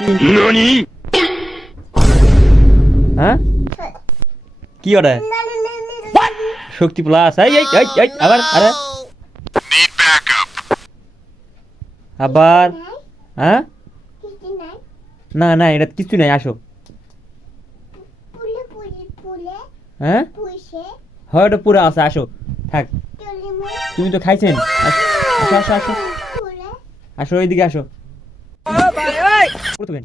ননি হ্যাঁ কি ওটা শক্তি প্লাস এই এই এই এই আবার আরে আবার হ্যাঁ না না এটা কিছু নাই আসো হ্যাঁ হয় ওটা পুরো আছে আসো থাক তুমি তো খাইছেন আসো আসো আসো আসো ওইদিকে আসো থুবেন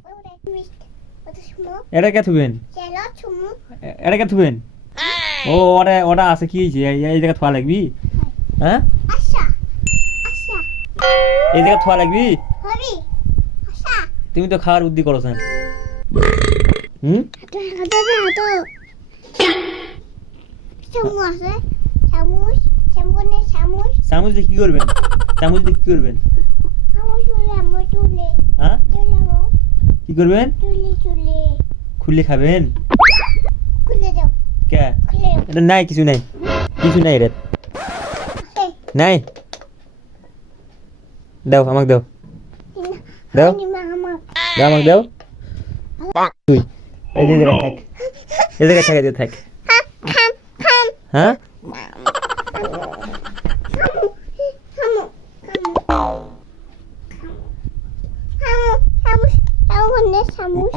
এটা কে থুবেন এটা কে থুবেন ও ওটা ওটা আছে কি হয়েছে এই জায়গা থোয়া লাগবি হ্যাঁ এই জায়গা থোয়া লাগবি তুমি তো খাওয়ার বুদ্ধি করছেন হুম চামচ দিয়ে কি করবেন চামচ দিয়ে কি করবেন হ্যাঁ কি করবেন খুলে খাবেন কে এটা নাই কিছু নাই রে নাই দাও আমাকে দাও দাও দাও আমাকে দাও তুই এই জায়গায় থাক এই জায়গায় থাক হ্যাঁ Kamu